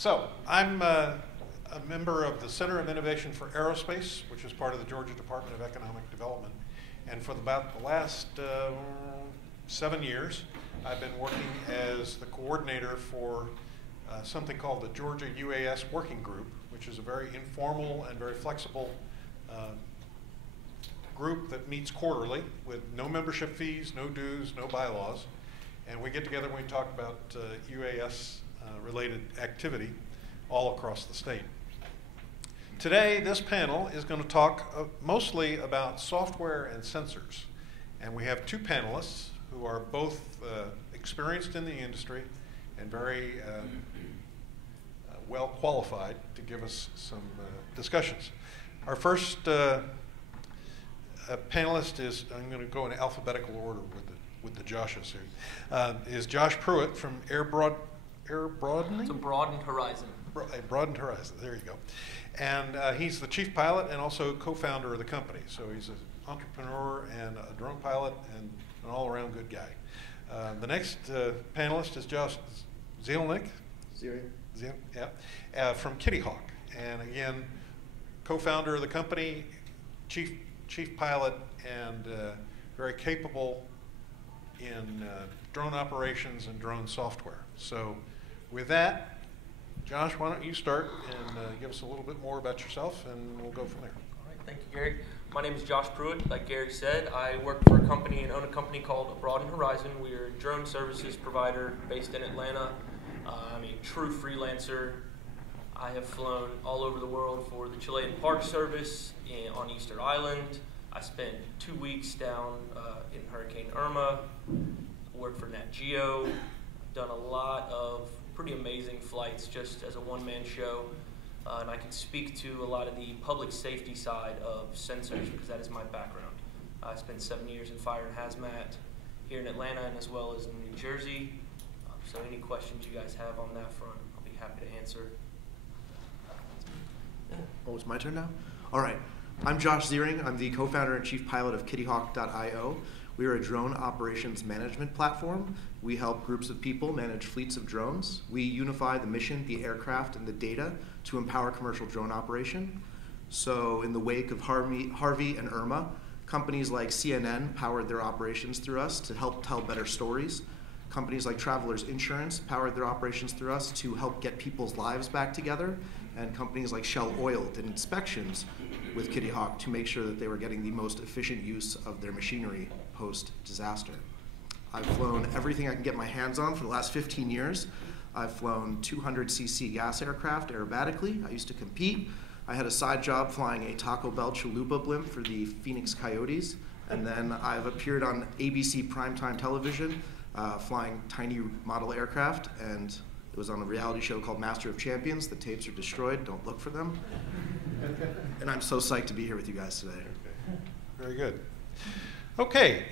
So I'm a member of the Center of Innovation for Aerospace, which is part of the Georgia Department of Economic Development. And for about the last 7 years, I've been working as the coordinator for something called the Georgia UAS Working Group, which is a very informal and very flexible group that meets quarterly with no membership fees, no dues, no bylaws. And we get together and we talk about UAS related activity all across the state. Today, this panel is going to talk mostly about software and sensors. And we have two panelists who are both experienced in the industry and very well qualified to give us some discussions. Our first panelist is, I'm going to go in alphabetical order with the Joshes here, is Josh Pruitt from Abroadened? It's Abroadened Horizon. Abroadened Horizon, there you go. And he's the chief pilot and also co-founder of the company. So he's an entrepreneur and a drone pilot and an all-around good guy. The next panelist is Josh Ziering. Yeah, from Kitty Hawk. And again, co-founder of the company, chief pilot, and very capable in drone operations and drone software. So with that, Josh, why don't you start and give us a little bit more about yourself, and we'll go from there. All right, thank you, Gary. My name is Josh Pruitt. Like Gary said, I work for a company and own a company called Abroadened Horizon. We are a drone services provider based in Atlanta. I'm a true freelancer. I have flown all over the world for the Chilean Park Service on Easter Island. I spent 2 weeks down in Hurricane Irma, worked for Nat Geo, done a lot of pretty amazing flights just as a one-man show, and I can speak to a lot of the public safety side of sensors because that is my background. I spent 7 years in fire and hazmat here in Atlanta and as well as in New Jersey. So any questions you guys have on that front, I'll be happy to answer. Oh, it's my turn now? All right. I'm Josh Ziering. I'm the co-founder and chief pilot of kittyhawk.io. We are a drone operations management platform. We help groups of people manage fleets of drones. We unify the mission, the aircraft, and the data to empower commercial drone operation. So in the wake of Harvey and Irma, companies like CNN powered their operations through us to help tell better stories. Companies like Travelers Insurance powered their operations through us to help get people's lives back together. And companies like Shell Oil did inspections with Kitty Hawk to make sure that they were getting the most efficient use of their machinery post-disaster. I've flown everything I can get my hands on for the last 15 years. I've flown 200cc gas aircraft aerobatically. I used to compete. I had a side job flying a Taco Bell chalupa blimp for the Phoenix Coyotes. And then I've appeared on ABC primetime television flying tiny model aircraft, and it was on a reality show called Master of Champions. The tapes are destroyed. Don't look for them. And I'm so psyched to be here with you guys today. Okay. Very good. Okay.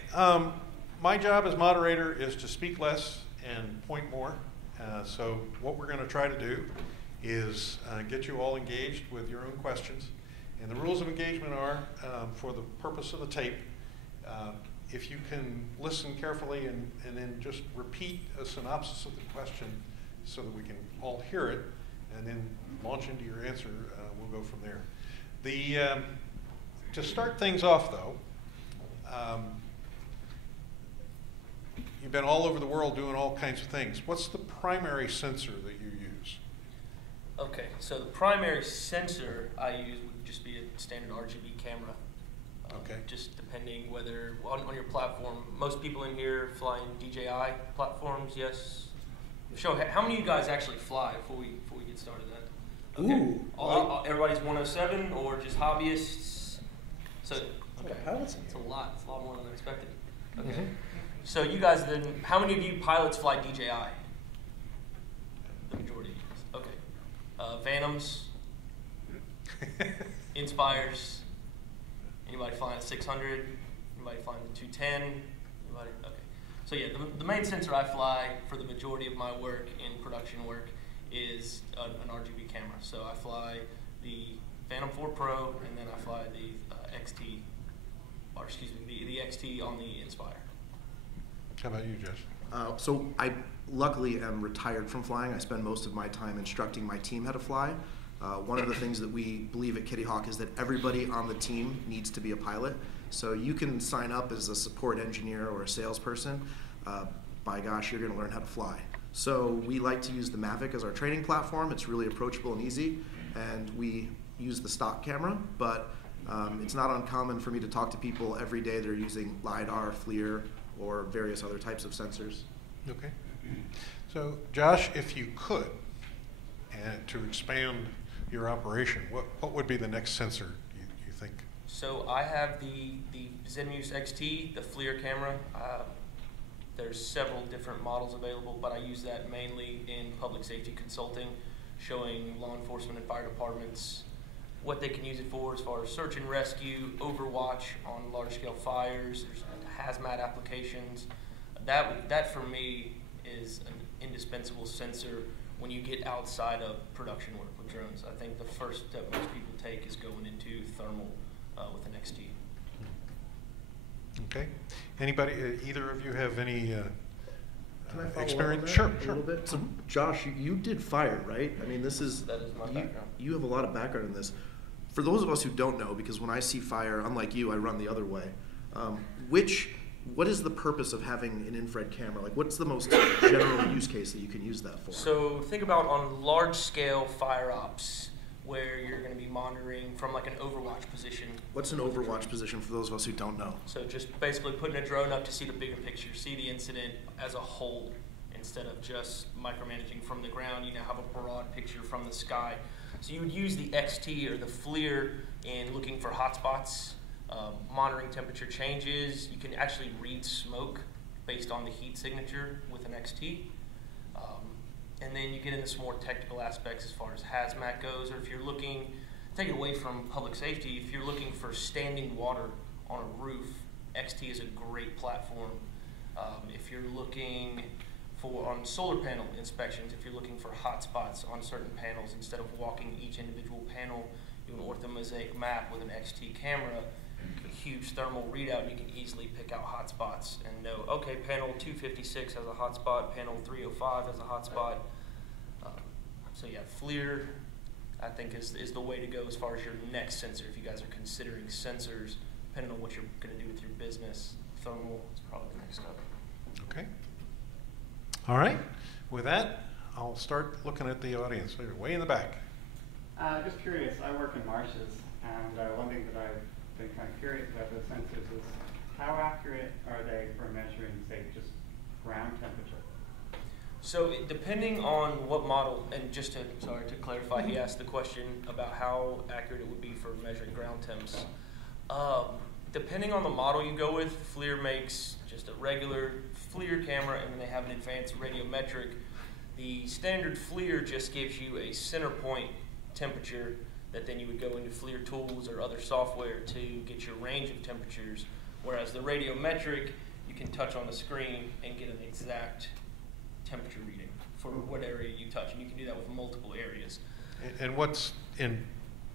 My job as moderator is to speak less and point more. So what we're going to try to do is get you all engaged with your own questions. And the rules of engagement are, for the purpose of the tape, if you can listen carefully and then just repeat a synopsis of the question so that we can all hear it, and then launch into your answer, we'll go from there. To start things off, though, you've been all over the world doing all kinds of things. What's the primary sensor that you use? Okay, so the primary sensor I use would just be a standard RGB camera. Okay. Just depending whether on your platform. Most people in here flying DJI platforms, yes. Show how many of you guys actually fly before we get started then? Okay. Ooh. Everybody's 107 or just hobbyists? So Okay. Pilots in it's here. a lot. It's a lot more than I expected. Okay. Mm-hmm. So you guys then, how many of you pilots fly DJI? The majority of you guys. Okay. Phantoms, Inspires. Anybody flying a 600? Anybody flying the 210? Anybody? Okay. So yeah, the main sensor I fly for the majority of my work in production work is an RGB camera. So I fly the Phantom 4 Pro, and then I fly the XT, or excuse me, the XT on the Inspire. How about you, Josh? So I luckily am retired from flying. I spend most of my time instructing my team how to fly. One of the things that we believe at Kitty Hawk is that everybody on the team needs to be a pilot. So you can sign up as a support engineer or a salesperson. By gosh, you're going to learn how to fly. So we like to use the Mavic as our training platform. It's really approachable and easy, and we use the stock camera, but it's not uncommon for me to talk to people every day that are using LiDAR, FLIR, or various other types of sensors. Okay. So Josh, if you could, to expand your operation, what would be the next sensor you think? So I have the Zenmuse XT, the FLIR camera. There's several different models available, but I use that mainly in public safety consulting, showing law enforcement and fire departments what they can use it for as far as search and rescue, overwatch on large-scale fires, there's hazmat applications. That for me is an indispensable sensor when you get outside of production work with drones. I think the first step most people take is going into thermal with an XT. Okay. Anybody, either of you have any Can I follow experience? up on that Sure, a sure. little bit? So Josh, you did fire, right? I mean, That is my background. You have a lot of background in this. For those of us who don't know, because when I see fire, unlike you, I run the other way. What is the purpose of having an infrared camera? Like, what's the most general use case that you can use that for? So think about on large-scale fire ops, where you're going to be monitoring from like an overwatch position. What's an overwatch position for those of us who don't know? So just basically putting a drone up to see the bigger picture, see the incident as a whole, instead of just micromanaging from the ground. You now have a broad picture from the sky. So you would use the XT or the FLIR in looking for hotspots, monitoring temperature changes. You can actually read smoke based on the heat signature with an XT. And then you get into some more technical aspects as far as hazmat goes, or if you're looking, take it away from public safety, if you're looking for standing water on a roof, XT is a great platform. If you're looking for on solar panel inspections, if you're looking for hot spots on certain panels, instead of walking each individual panel, do an orthomosaic map with an XT camera, a huge thermal readout, you can easily pick out hot spots and know, okay, panel 256 has a hot spot, panel 305 has a hot spot. So yeah, FLIR, I think is the way to go as far as your next sensor. If you guys are considering sensors, depending on what you're going to do with your business, thermal is probably the next step. Okay. All right. With that, I'll start looking at the audience. Way in the back. Just curious, I work in marshes, and one thing that I've been kind of curious about those sensors is how accurate are they for measuring, say, just ground temperature? So depending on what model, and just to clarify, he asked the question about how accurate it would be for measuring ground temps. Depending on the model you go with, FLIR makes just a regular FLIR camera, and then they have an advanced radiometric. The standard FLIR just gives you a center point temperature that then you would go into FLIR tools or other software to get your range of temperatures, whereas the radiometric, you can touch on the screen and get an exact temperature reading for what area you touch, and you can do that with multiple areas. And what's in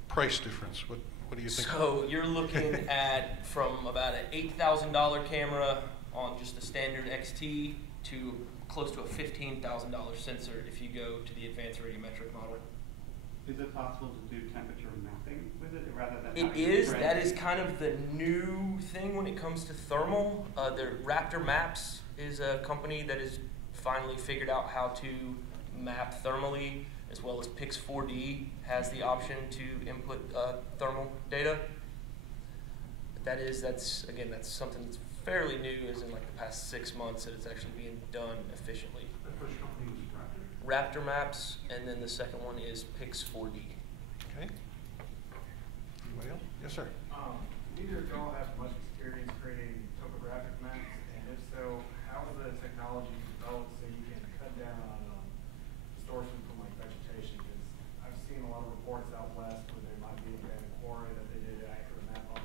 price difference? What do you think? So you're looking at from about an $8,000 camera on just the standard XT to close to a $15,000 sensor if you go to the advanced radiometric model. Is it possible to do temperature mapping with it rather than? It is. That is kind of the new thing when it comes to thermal. The Raptor Maps is a company that has finally figured out how to map thermally, as well as Pix4D has the option to input thermal data. That's something that's fairly new, as in like the past 6 months, that it's actually being done efficiently. The first company was Raptor Maps, and then the second one is Pix4D. Okay. Anybody else? Yes, sir. Neither of y'all have much experience creating topographic maps, and if so, how is the technology developed so you can cut down on distortion from like vegetation? Because I've seen a lot of reports out west where there might be a bad quarry that they did an accurate map on,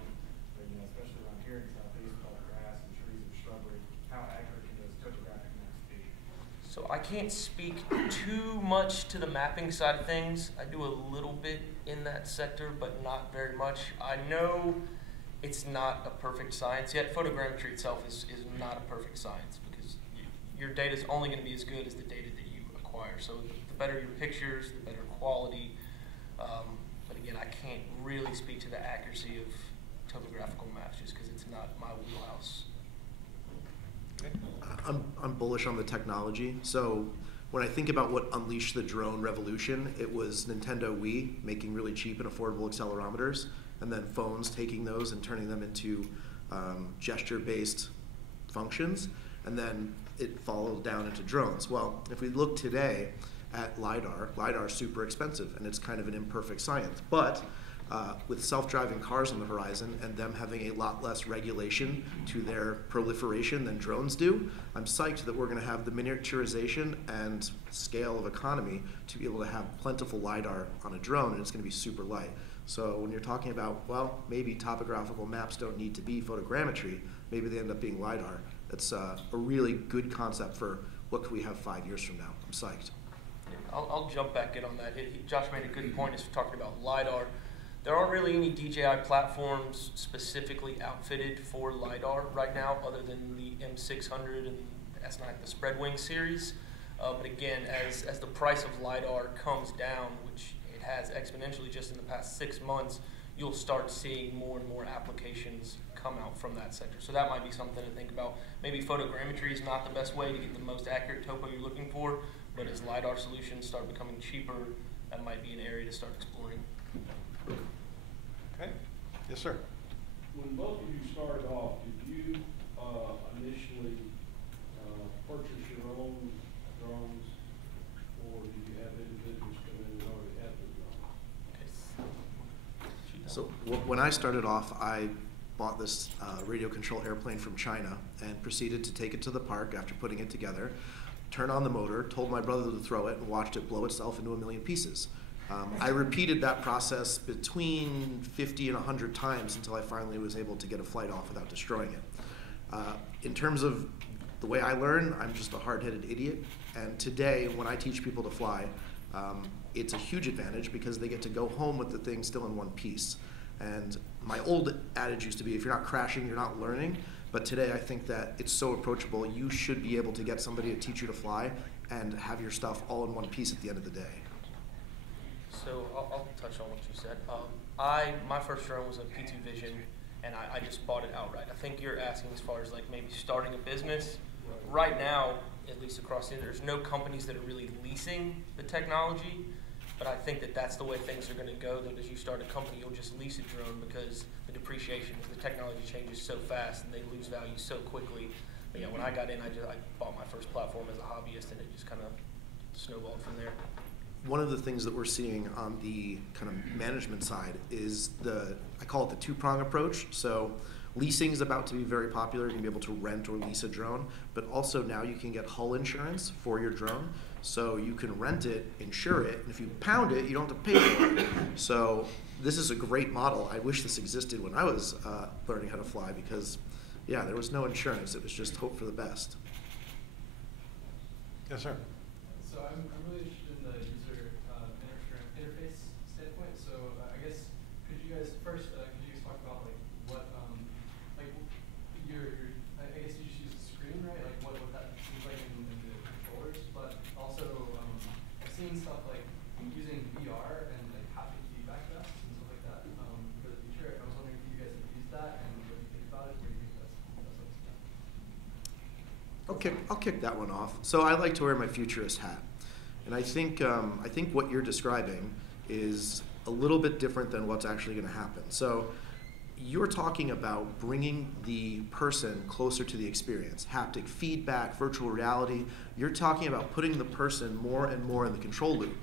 but especially around here in southeast with all the grass and trees and shrubbery, how accurate can those topographic maps be? So I can't speak too much to the mapping side of things. I do a little bit in that sector, but not very much. I know it's not a perfect science yet. Photogrammetry itself is not a perfect science, because your data is only going to be as good as the data that you acquire. So the better your pictures, the better quality. But again, I can't really speak to the accuracy of topographical maps just because it's not my wheelhouse. Okay. I'm bullish on the technology. So when I think about what unleashed the drone revolution, it was Nintendo Wii making really cheap and affordable accelerometers, and then phones taking those and turning them into gesture-based functions, and then it followed down into drones. Well, if we look today at LiDAR is super expensive, and it's kind of an imperfect science. But with self-driving cars on the horizon and them having a lot less regulation to their proliferation than drones do, I'm psyched that we're going to have the miniaturization and scale of economy to be able to have plentiful LiDAR on a drone, and it's going to be super light. So when you're talking about, well, maybe topographical maps don't need to be photogrammetry, maybe they end up being LiDAR. That's a really good concept for what could we have 5 years from now. I'm psyched. I'll jump back in on that. Josh made a good point as we're talking about LiDAR. There aren't really any DJI platforms specifically outfitted for LiDAR right now other than the M600 and the S9, the Spreadwing series. But again, as the price of LiDAR comes down, which it has exponentially just in the past 6 months, you'll start seeing more and more applications come out from that sector. So that might be something to think about. Maybe photogrammetry is not the best way to get the most accurate topo you're looking for, but as LiDAR solutions start becoming cheaper, that might be an area to start exploring. Okay. Yes, sir. When both of you started off, did you initially purchase your own drones, or did you have individuals come in and already have the drones? So when I started off, I bought this radio control airplane from China and proceeded to take it to the park after putting it together, turn on the motor, told my brother to throw it, and watched it blow itself into 1,000,000 pieces. I repeated that process between 50 and 100 times until I finally was able to get a flight off without destroying it. In terms of the way I learn, I'm just a hard-headed idiot. And today, when I teach people to fly, it's a huge advantage because they get to go home with the thing still in one piece. And my old adage used to be, if you're not crashing, you're not learning. But today, I think that it's so approachable, you should be able to get somebody to teach you to fly and have your stuff all in one piece at the end of the day. So I'll touch on what you said. My first drone was a P2 Vision, and I just bought it outright. I think you're asking as far as like maybe starting a business. Right now, at least across the industry, there's no companies that are really leasing the technology, but I think that that's the way things are going to go, that as you start a company, you'll just lease a drone because the depreciation, the technology changes so fast and they lose value so quickly. But yeah, when I got in, I bought my first platform as a hobbyist, and it just kind of snowballed from there. One of the things that we're seeing on the kind of management side is I call it the two-prong approach. So leasing is about to be very popular. You're going to be able to rent or lease a drone, but also now you can get hull insurance for your drone. So you can rent it, insure it, and if you pound it, you don't have to pay for it. So this is a great model. I wish this existed when I was learning how to fly because, yeah, there was no insurance. It was just hope for the best. Yes, sir. So I'm really interested in the user interface standpoint. So I guess could you guys first talk about like what like your I guess you just use the screen, right? Like what that seems like in the controllers, but also I've seen stuff like using VR and like haptic feedback vests and stuff like that for the future. I was wondering if you guys have used that and what you think about it. Or you think that's I'll kick that one off. So I like to wear my futurist hat. And I think what you're describing is a little bit different than what's actually going to happen. So you're talking about bringing the person closer to the experience, haptic feedback, virtual reality. You're talking about putting the person more and more in the control loop.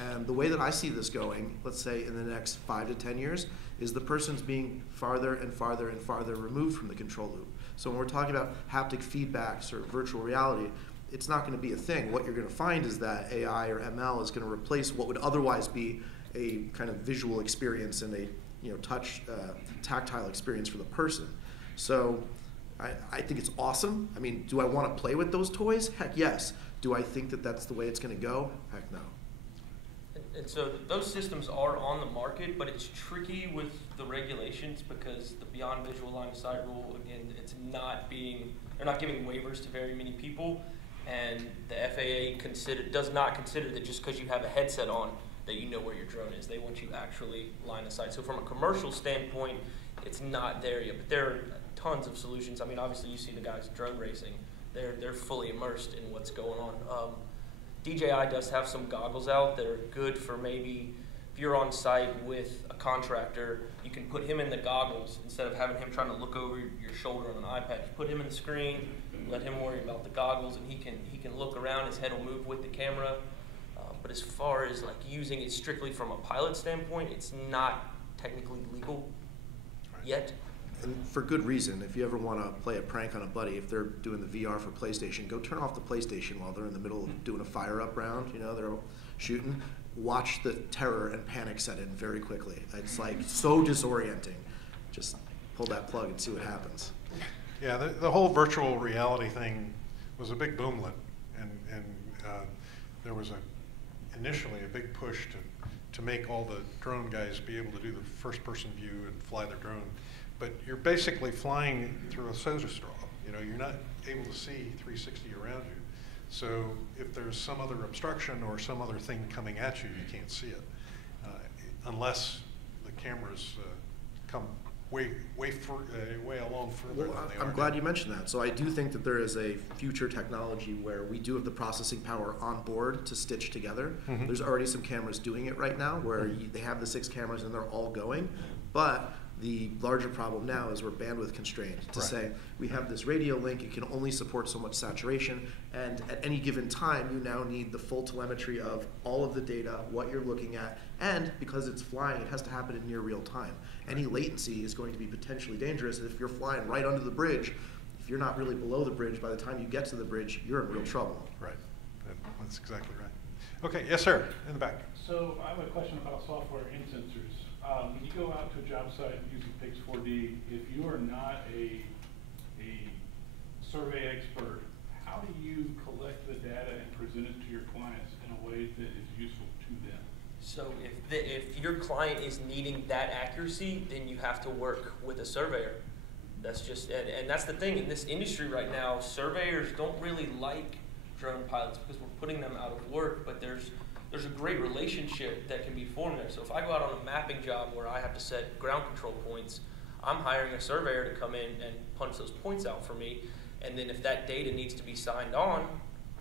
And the way that I see this going, let's say in the next 5 to 10 years, is the person's being farther and farther and farther removed from the control loop. So when we're talking about haptic feedbacks or virtual reality, it's not going to be a thing. What you're going to find is that AI or ML is going to replace what would otherwise be a kind of visual experience and a tactile experience for the person. So I think it's awesome. I mean, do I want to play with those toys? Heck yes. Do I think that that's the way it's going to go? Heck no. And so those systems are on the market, but it's tricky with the regulations because the beyond visual line of sight rule, again, they're not giving waivers to very many people. And the FAA does not consider that just because you have a headset on that you know where your drone is. They want you actually line of sight. So from a commercial standpoint, it's not there yet, but there are tons of solutions. I mean, obviously you see the guys drone racing. They're fully immersed in what's going on. DJI does have some goggles out that are good for maybe if you're on site with a contractor, you can put him in the goggles instead of having him trying to look over your shoulder on an iPad. You put him in the screen, let him worry about the goggles, and he can look around. His head will move with the camera. But as far as like using it strictly from a pilot standpoint, it's not technically legal yet. And for good reason. If you ever want to play a prank on a buddy, if they're doing the VR for PlayStation, go turn off the PlayStation while they're in the middle of doing a fire-up round. You know, they're shooting. Watch the terror and panic set in very quickly. It's like so disorienting. Just pull that plug and see what happens. Yeah, the whole virtual reality thing was a big boomlet, and there was initially a big push to make all the drone guys be able to do the first-person view and fly their drone. But you're basically flying through a soda straw. You know, you're not able to see 360 around you. So if there's some other obstruction or some other thing coming at you, you can't see it unless the cameras come way along further Well, than they are. I'm glad you mentioned that. So I do think that there is a future technology where we do have the processing power on board to stitch together. Mhm. There's already some cameras doing it right now where they have the 6 cameras and they're all going. But the larger problem now is we're bandwidth constrained to Right. say we have this radio link, it can only support so much saturation, and at any given time you now need the full telemetry of all of the data, what you're looking at, and because it's flying, it has to happen in near real time. Any latency is going to be potentially dangerous, and if you're flying right under the bridge, if you're not really below the bridge, by the time you get to the bridge, you're in real trouble. Right. That's exactly right. Okay, yes, sir, in the back. So I have a question about software and sensors. When you go out to a job site using Pix 4D, if you are not a survey expert, how do you collect the data and present it to your clients in a way that is useful to them? So if your client is needing that accuracy, then you have to work with a surveyor. That's just, and that's the thing in this industry right now, surveyors don't really like drone pilots because we're putting them out of work, but there's a great relationship that can be formed there. So if I go out on a mapping job where I have to set ground control points, I'm hiring a surveyor to come in and punch those points out for me. And then if that data needs to be signed on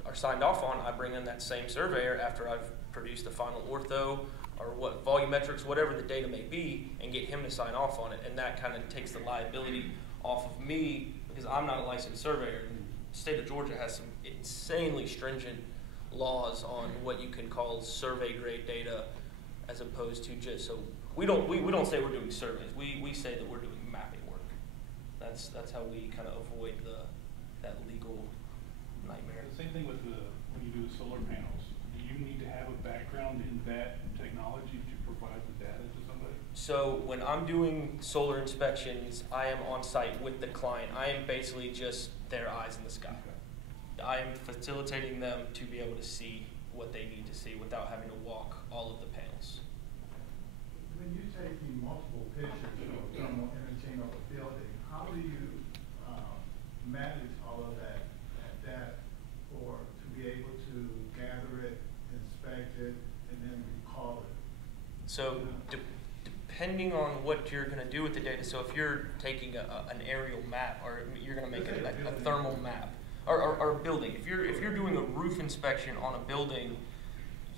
or signed off on, I bring in that same surveyor after I've produced the final ortho or what volumetrics, whatever the data may be, and get him to sign off on it. And that kind of takes the liability off of me because I'm not a licensed surveyor. The state of Georgia has some insanely stringent laws on what you can call survey grade data as opposed to just, so we don't say we're doing surveys, we say that we're doing mapping work. That's how we kind of avoid that legal nightmare. The same thing with when you do the solar panels. Do you need to have a background in that technology to provide the data to somebody? So when I'm doing solar inspections, I am on site with the client. I am basically just their eyes in the sky. Okay. I am facilitating them to be able to see what they need to see without having to walk all of the panels. When you're taking multiple pictures of thermal imaging of a building, how do you manage all of that data to be able to gather it, inspect it, and then recall it? So depending on what you're going to do with the data, so if you're taking an aerial map or you're going to make a thermal map, or a building. If you're doing a roof inspection on a building,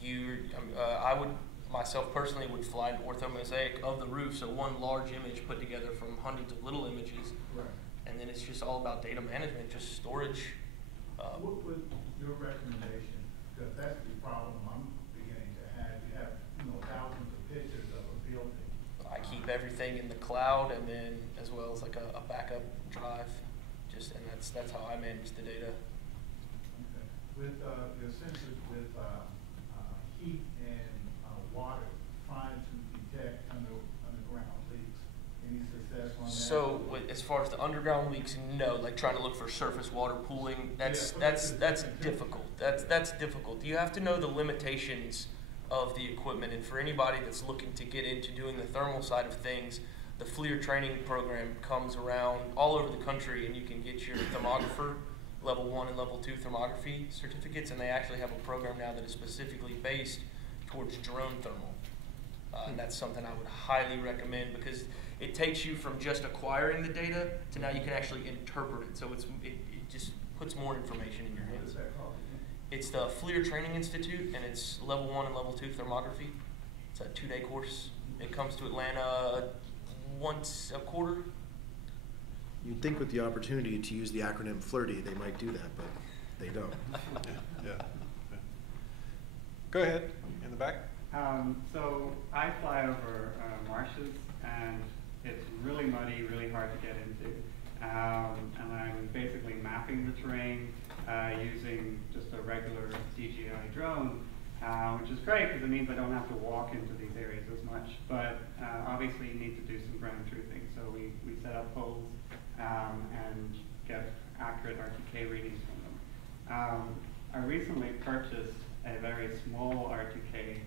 I would myself personally would fly an orthomosaic of the roof, so one large image put together from hundreds of little images, Right. and then it's just all about data management, just storage. What would your recommendation? Because that's the problem I'm beginning to have. You have thousands of pictures of a building. I keep everything in the cloud, and then as well as like a backup drive. And that's how I manage the data. Okay. With your sensors with heat and water, trying to detect underground leaks, any success on that? So as far as the underground leaks, no. Like trying to look for surface water pooling, that's difficult. That's difficult. You have to know the limitations of the equipment, and for anybody that's looking to get into doing the thermal side of things, the FLIR training program comes around all over the country, and you can get your thermographer level 1 and level 2 thermography certificates, and they actually have a program now that is specifically based towards drone thermal. And that's something I would highly recommend, because it takes you from just acquiring the data to now you can actually interpret it. So it just puts more information in your hands. It's the FLIR Training Institute, and it's level 1 and level 2 thermography. It's a 2-day course. It comes to Atlanta once a quarter. You'd think with the opportunity to use the acronym FLIRty, they might do that, but they don't. Yeah. Go ahead, in the back. So I fly over marshes, and it's really muddy, really hard to get into. And I'm basically mapping the terrain using just a regular DJI drone, which is great because it means I don't have to walk into these areas as much. But obviously you need to do some ground truthing. So we set up poles and get accurate RTK readings from them. I recently purchased a very small RTK,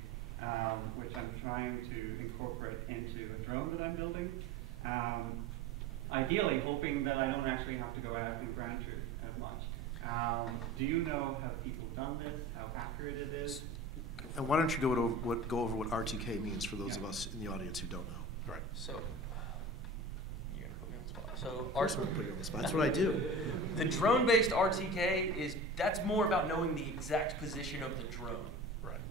which I'm trying to incorporate into a drone that I'm building. Ideally hoping that I don't actually have to go out and ground truth as much. Do you know, have people done this, how accurate it is? And why don't you go over what RTK means for those of us in the audience who don't know? Right. So, you're going to put me on the spot. So, Of course I'm going to put you on the spot. That's what I do. The drone-based RTK that's more about knowing the exact position of the drone.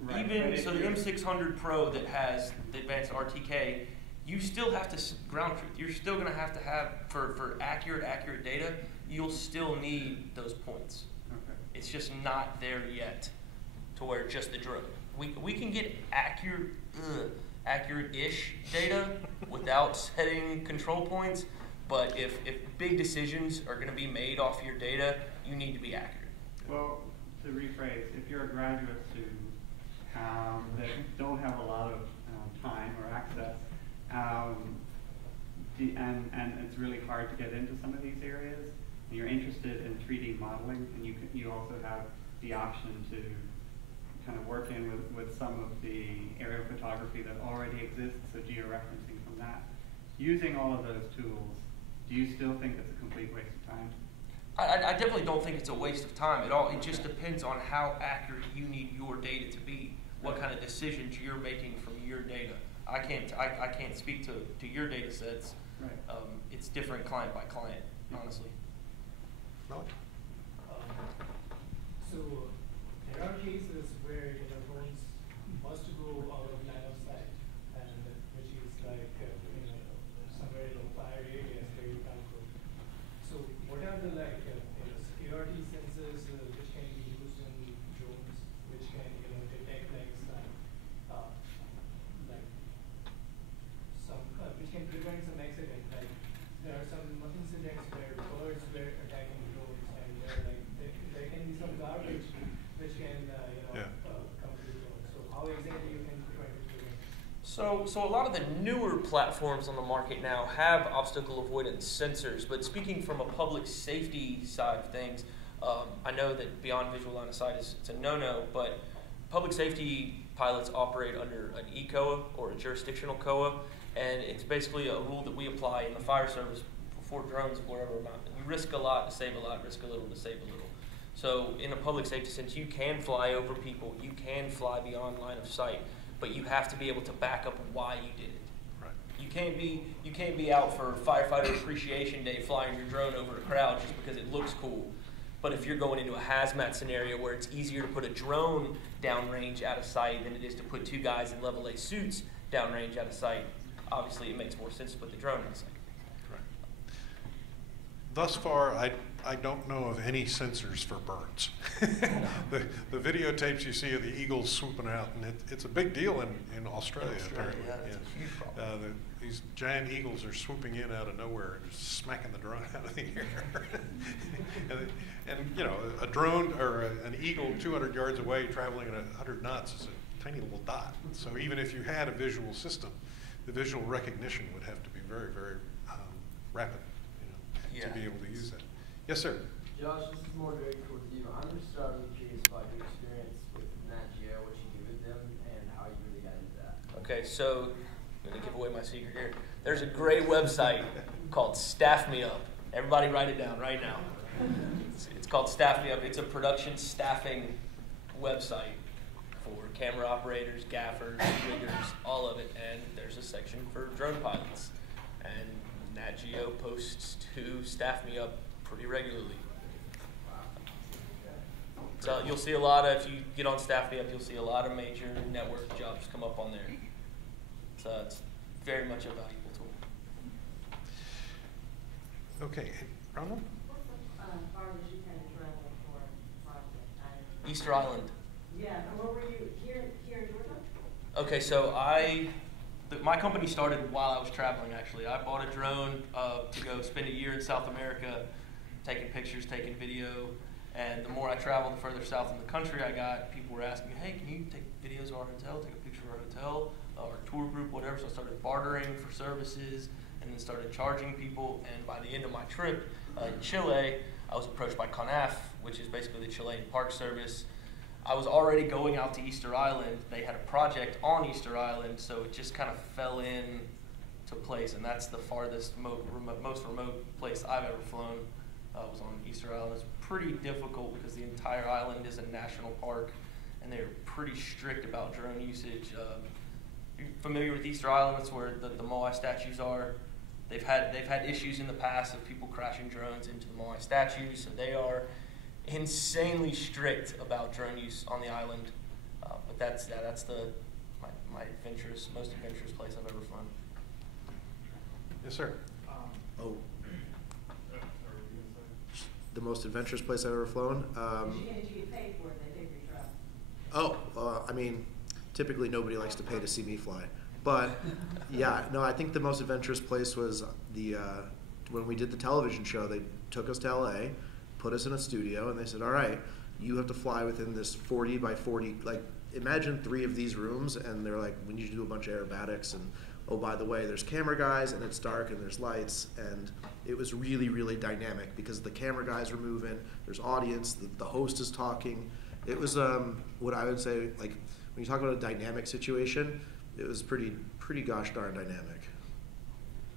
Right. Even so, the M600 Pro that has the advanced RTK, you still have to ground truth. You're still going to have for accurate data, you'll still need those points. Okay. It's just not there yet to where just the drone. We can get accurate-ish data without setting control points, but if big decisions are going to be made off your data, you need to be accurate. Well, to rephrase, if you're a graduate student that don't have a lot of time or access, and it's really hard to get into some of these areas, and you're interested in 3D modeling, and you also have the option to kind of work in with some of the aerial photography that already exists, so georeferencing from that. Using all of those tools, do you still think it's a complete waste of time? I definitely don't think it's a waste of time at all. It just depends on how accurate you need your data to be, what kind of decisions you're making from your data. I can't speak to your data sets. Right. It's different client by client, honestly. Malik? So there are cases where drones must go out of line of sight, and which is like somewhere in fire areas where you can't go. So what are the security sensors which can be used in drones, which can detect which can prevent some accident? Like there are some incidents where birds were attacking drones, and there can be some garbage which can come to the drone. So how exactly you can try to prevent? So a lot of the newer platforms on the market now have obstacle avoidance sensors, but speaking from a public safety side of things, I know that beyond visual line of sight it's a no-no, but public safety pilots operate under an ECOA or a jurisdictional COA, and it's basically a rule that we apply in the fire service for drones of whatever amount. You risk a lot to save a lot, risk a little to save a little. So in a public safety sense, you can fly over people, you can fly beyond line of sight, but you have to be able to back up why you did it. Right. You can't be out for Firefighter Appreciation Day flying your drone over a crowd just because it looks cool. But if you're going into a hazmat scenario where it's easier to put a drone downrange out of sight than it is to put 2 guys in level A suits downrange out of sight, obviously it makes more sense to put the drone out of sight. Right. Thus far, I don't know of any sensors for birds. the videotapes you see of the eagles swooping out, and it's a big deal in Australia, apparently. Yeah, it's a huge problem. These giant eagles are swooping in out of nowhere and just smacking the drone out of the air. and a drone or an eagle 200 yards away traveling at 100 knots is a tiny little dot. So even if you had a visual system, the visual recognition would have to be very, very rapid to be able to use that. Yes, sir. Josh, this is more directed towards you. I'm just really curious about your experience with Nat Geo, what you do with them, and how you really got into that. Okay, so I'm going to give away my secret here. There's a great website called Staff Me Up. Everybody write it down right now. It's called Staff Me Up. It's a production staffing website for camera operators, gaffers, riggers, all of it. And there's a section for drone pilots. And Nat Geo posts to Staff Me Up pretty regularly. So you'll see a lot of, if you get on Staff Me Up, you'll see a lot of major network jobs come up on there. So it's very much a valuable tool. Okay, Ronald? What's the farthest you had to travel for a project? Easter Island. Yeah, and where were you? Here in Georgia? Okay, so my company started while I was traveling, actually. I bought a drone to go spend a year in South America, taking pictures, taking video. And the more I traveled, the further south in the country I got, people were asking me, hey, can you take videos of our hotel, take a picture of our hotel, our tour group, whatever. So I started bartering for services and then started charging people. And by the end of my trip in Chile, I was approached by CONAF, which is basically the Chilean Park Service. I was already going out to Easter Island. They had a project on Easter Island, so it just kind of fell in to place. And that's the farthest, most remote place I've ever flown. Was on Easter Island. It's pretty difficult because the entire island is a national park, and they're pretty strict about drone usage. You're familiar with Easter Island? That's where the Moai statues are. They've had issues in the past of people crashing drones into the Moai statues, so they are insanely strict about drone use on the island. But that's my most adventurous place I've ever flown. Yes, sir. The most adventurous place I've ever flown. Did you get paid for it? They pay for your travel? I mean, typically nobody likes to pay to see me fly. But yeah, no, I think the most adventurous place was when we did the television show. They took us to LA, put us in a studio, and they said, all right, you have to fly within this 40 by 40, like imagine 3 of these rooms, and they're like, we need you to do a bunch of aerobatics, and oh, by the way, there's camera guys, and it's dark, and there's lights, and it was really, really dynamic because the camera guys were moving, there's audience, the host is talking. It was what I would say, like, when you talk about a dynamic situation, it was pretty gosh darn dynamic.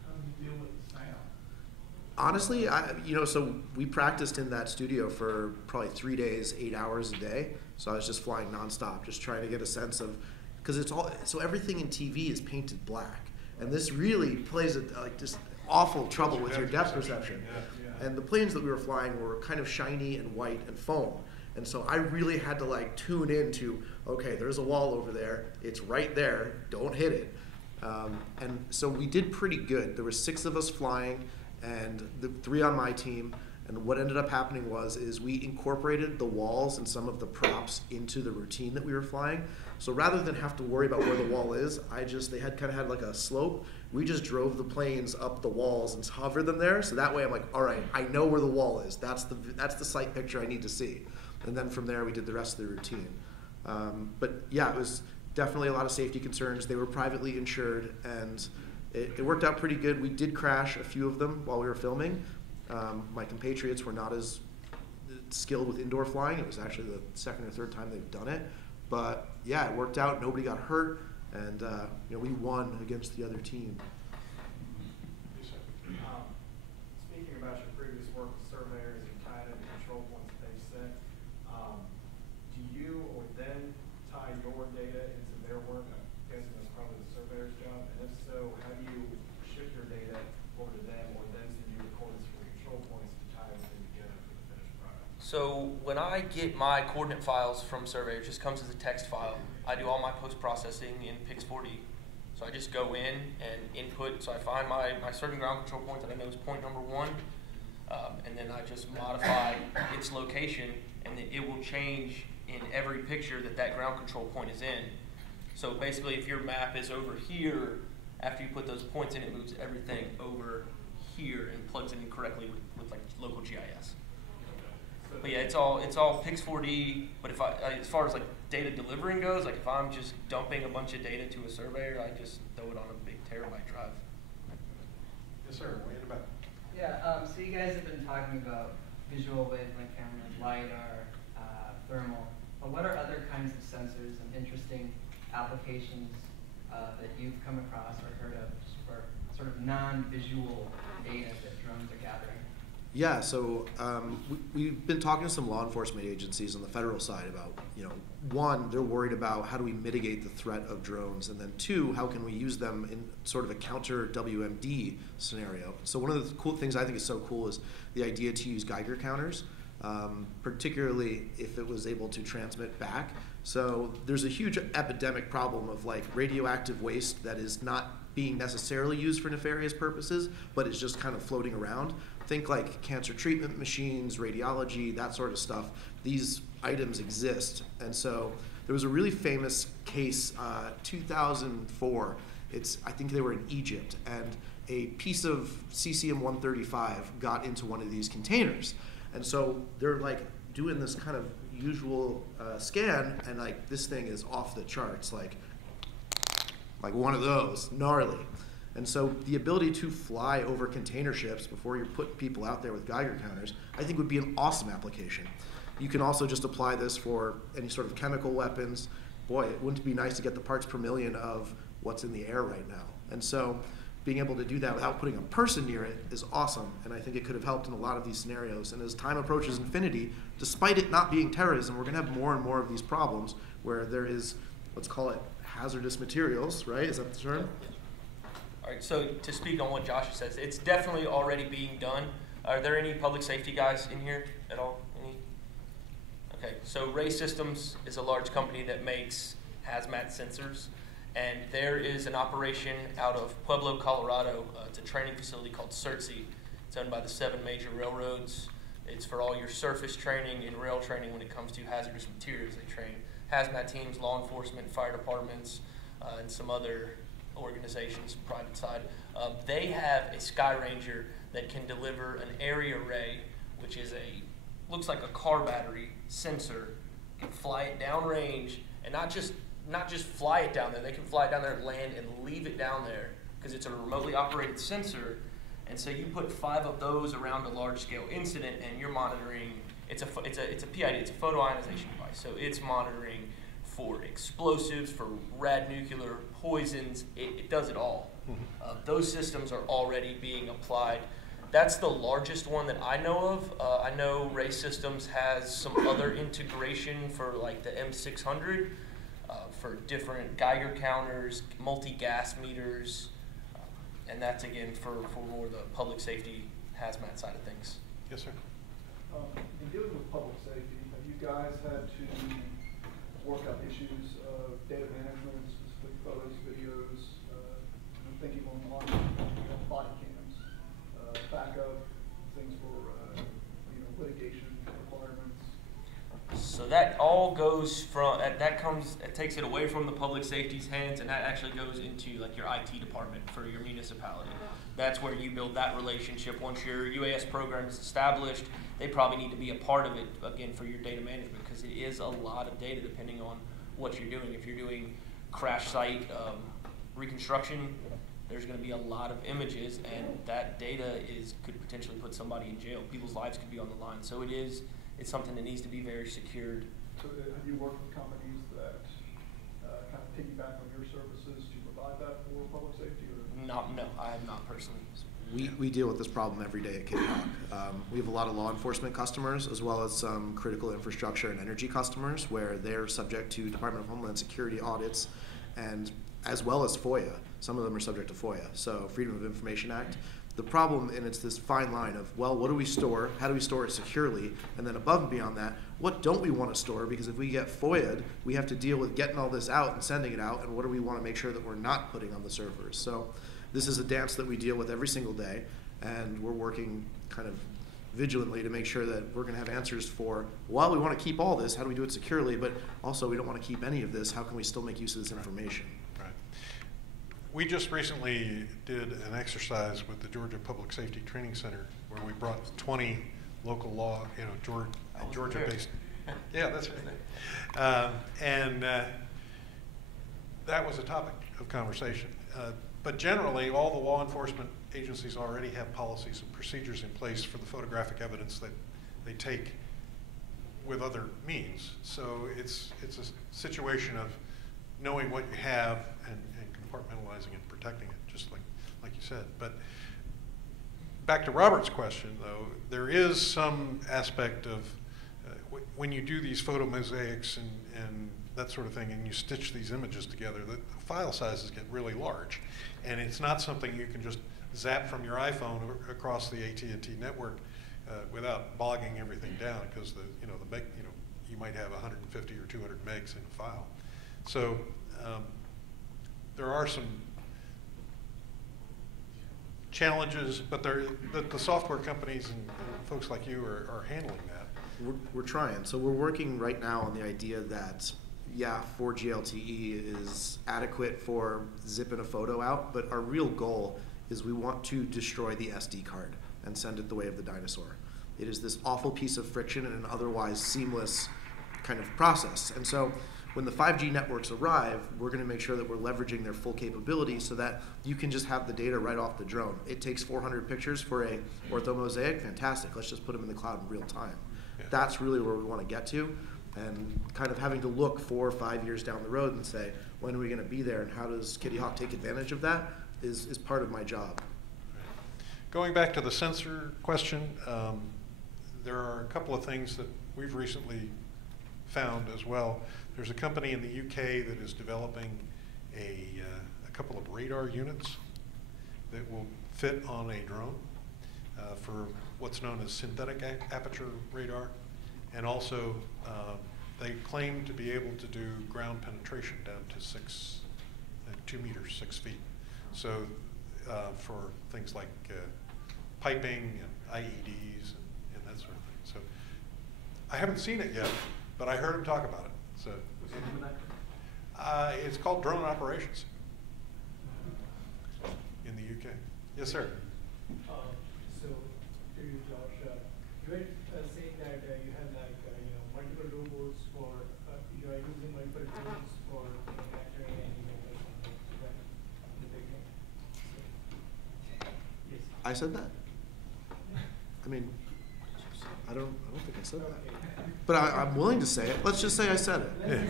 How do you deal with the sound? Honestly, so we practiced in that studio for probably 3 days, 8 hours a day. So I was just flying nonstop, just trying to get a sense of, because so everything in TV is painted black, and this really plays just awful trouble with your depth perception. Yeah. And the planes that we were flying were kind of shiny and white and foam, and so I really had to tune into, okay, there's a wall over there, it's right there, don't hit it. And so we did pretty good. There were 6 of us flying, and the 3 on my team. And what ended up happening is we incorporated the walls and some of the props into the routine that we were flying. So rather than have to worry about where the wall is, they had like a slope. We just drove the planes up the walls and hovered them there. So that way I'm like, all right, I know where the wall is. That's the sight picture I need to see. And then from there we did the rest of the routine. But yeah, it was definitely a lot of safety concerns. They were privately insured, and it worked out pretty good. We did crash a few of them while we were filming. My compatriots were not as skilled with indoor flying. It was actually the 2nd or 3rd time they've done it. But yeah, it worked out. Nobody got hurt, and we won against the other team. Speaking about your previous work with surveyors and tying in the control points that they set, do you or them tie your data into their work? I'm guessing that's probably the surveyor's job. And if so, how do you ship your data over to them or them send you recordings from control points to tie everything together for the finished product? So when I get my coordinate files from surveyors, it just comes as a text file. I do all my post-processing in Pix4D. So I just go in and input, so I find my certain ground control point that I know is point number 1, and then I just modify its location, and then it will change in every picture that ground control point is in. So basically, if your map is over here, after you put those points in, it moves everything over here and plugs it in correctly with local GIS. But yeah, it's all Pix4D. But if as far as data delivering goes, if I'm just dumping a bunch of data to a surveyor, I just throw it on a big terabyte drive. Yes, sir. Way in the back. Yeah. So you guys have been talking about visual wavelength cameras, LiDAR, thermal. But what are other kinds of sensors and interesting applications that you've come across or heard of for sort of non-visual data that drones are gathering? Yeah, so we've been talking to some law enforcement agencies on the federal side about, one, they're worried about how do we mitigate the threat of drones, and then two, how can we use them in sort of a counter WMD scenario. So one of the cool things I think is so cool is the idea to use Geiger counters, particularly if it was able to transmit back. So there's a huge epidemic problem of like radioactive waste that is not being necessarily used for nefarious purposes, but is just kind of floating around. Think like cancer treatment machines, radiology, that sort of stuff. These items exist. And so there was a really famous case, 2004. I think they were in Egypt, and a piece of cesium-135 got into one of these containers. And so they're like doing this kind of usual scan, and like this thing is off the charts, like one of those, gnarly. And so the ability to fly over container ships before you're putting people out there with Geiger counters, I think would be an awesome application. You can also just apply this for any sort of chemical weapons. Boy, wouldn't it be nice to get the parts per million of what's in the air right now? And so being able to do that without putting a person near it is awesome, and I think it could have helped in a lot of these scenarios. And as time approaches infinity, despite it not being terrorism, we're gonna have more and more of these problems where there is, let's call it hazardous materials, right? Is that the term? All right, so to speak on what Josh says, it's definitely already being done. Are there any public safety guys in here at all? Any? Okay, so Ray Systems is a large company that makes hazmat sensors, and there is an operation out of Pueblo, Colorado. It's a training facility called CERTSI. It's owned by the 7 major railroads. It's for all your surface training and rail training when it comes to hazardous materials. They train hazmat teams, law enforcement, fire departments, and some other organizations, private side. They have a Sky Ranger that can deliver an area array, which is looks like a car battery sensor, can fly it downrange, and not just fly it down there. They can fly it down there, land, and leave it down there because it's a remotely operated sensor. And so you put 5 of those around a large-scale incident, and you're monitoring. It's a PID. It's a photoionization device. So it's monitoring for explosives, for radionuclear poisons. It does it all. Those systems are already being applied. That's the largest one that I know of. I know Ray Systems has some other integration for like the M600, for different Geiger counters, multi-gas meters, and that's again for more the public safety hazmat side of things. Yes, sir. In dealing with public safety, have you guys had to work out issues of data management, specifically photos, videos, I'm thinking on body cams, backup, things for litigation requirements? So that all goes from it takes it away from the public safety's hands, and that actually goes into like your IT department for your municipality. That's where you build that relationship. Once your UAS program is established, they probably need to be a part of it again for your data management, because it is a lot of data depending on what you're doing. If you're doing crash site reconstruction, there's going to be a lot of images, and that data could potentially put somebody in jail. People's lives could be on the line. So it's something that needs to be very secured. So have you worked with companies that kind of piggyback on your services to provide that for public safety? Or? No, I have not personally. We deal with this problem every day at Kitty Hawk. We have a lot of law enforcement customers, as well as some critical infrastructure and energy customers, where they're subject to Department of Homeland Security audits, and as well as FOIA. Some of them are subject to FOIA, so Freedom of Information Act. The problem, and it's this fine line of, well, what do we store? How do we store it securely? And then above and beyond that, what don't we want to store? Because if we get FOIA'd, we have to deal with getting all this out and sending it out, and what do we want to make sure that we're not putting on the servers? So this is a dance that we deal with every single day, and we're working kind of vigilantly to make sure that we're going to have answers for, well, we want to keep all this, how do we do it securely, but also we don't want to keep any of this, how can we still make use of this information? Right. We just recently did an exercise with the Georgia Public Safety Training Center where we brought 20 local law, Georgia-based. Yeah, that's right. And that was a topic of conversation. But generally, all the law enforcement agencies already have policies and procedures in place for the photographic evidence that they take with other means. So it's a situation of knowing what you have and compartmentalizing and protecting it, just like you said. But back to Robert's question, though, there is some aspect of when you do these photo mosaics and that sort of thing, and you stitch these images together, the file sizes get really large, and it's not something you can just zap from your iPhone across the AT&T network without bogging everything down, because you might have 150 or 200 megs in a file. So there are some challenges, but the software companies and folks like you are handling that. We're trying. So we're working right now on the idea that, yeah, 4G LTE is adequate for zipping a photo out, but our real goal is we want to destroy the SD card and send it the way of the dinosaur. It is this awful piece of friction in an otherwise seamless kind of process. And so when the 5G networks arrive, we're going to make sure that we're leveraging their full capability so that you can just have the data right off the drone. It takes 400 pictures for a orthomosaic, fantastic. Let's just put them in the cloud in real time. Yeah. That's really where we want to get to, and kind of having to look 4 or 5 years down the road and say, when are we going to be there, and how does Kitty Hawk take advantage of that is part of my job. Going back to the sensor question, there are a couple of things that we've recently found as well. There's a company in the UK that is developing a couple of radar units that will fit on a drone for what's known as synthetic aperture radar. And also, they claim to be able to do ground penetration down to 2 meters, 6 feet. So for things like piping and IEDs and that sort of thing. So I haven't seen it yet, but I heard him talk about it. So it's called Drone Operations in the UK. Yes, sir. So, to you, Josh, you were saying that you have multiple robots for you are using multiple drones for capturing animals or something. Right? In the beginning. So, yes. I said that. I mean, I don't think I said that. But I'm willing to say it. Let's just say I said it. Yeah.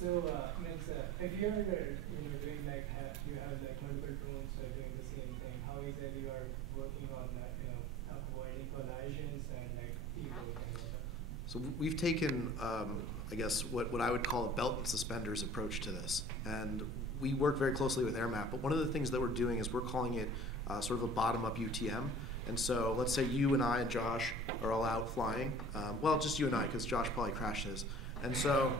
So, if you are doing you have multiple drones doing the same thing, how is it you are working on avoiding collisions and people and all that? So we've taken, I guess, what I would call a belt and suspenders approach to this, and we work very closely with AirMap. But one of the things that we're doing is we're calling it sort of a bottom-up UTM. And so let's say you and I and Josh are all out flying. Well, just you and I, because Josh probably crashed his. And so